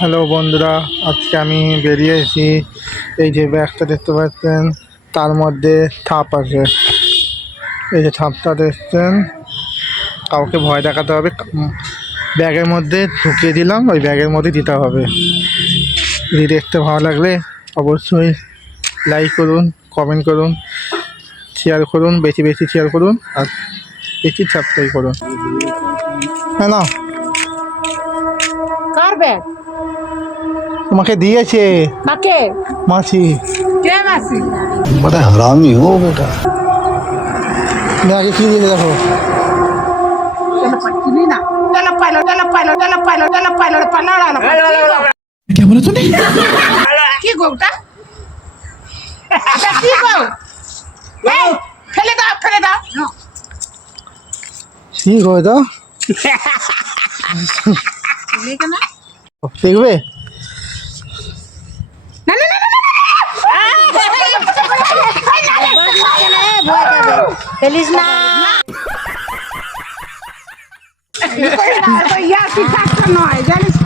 Hello বন্ধুরা, আজকে আমি বেরিয়েছি। এই যে ব্যাগটা দেখতে পাচ্ছেন, তার মধ্যে থাপ আছে। এই যে থাপটা দেখছেন, কাউকে ভয় দেখাতে হবে। ব্যাগের মধ্যে ঢুকিয়ে দিলাম, ওই ব্যাগের মধ্যে দিতে হবে। যদি দেখতে ভালো লাগলে অবশ্যই লাইক করুন, কমেন্ট করুন, শেয়ার করুন, বেশি বেশি শেয়ার করুন, আর বেশি সাবস্ক্রাইব করুন। হ্যাঁ না, কার ব্যাগ? তোমাকে দিয়েছে কাকে? মাসি। কে মাসি? बड़ा हरामी हो बेटा। তুমি আগে কি দিয়ে দেখো। क्या बोला तूने? কি গো ওটা? এটা কি গো? এই, ফেলে দাও, ফেলে দাও। কি করে দাও, ফেলে কেন? দেখবে? না, না, না, না, না, না। ফেলিস না। ইয়ার্কি ডাক্তার নয়, জানিস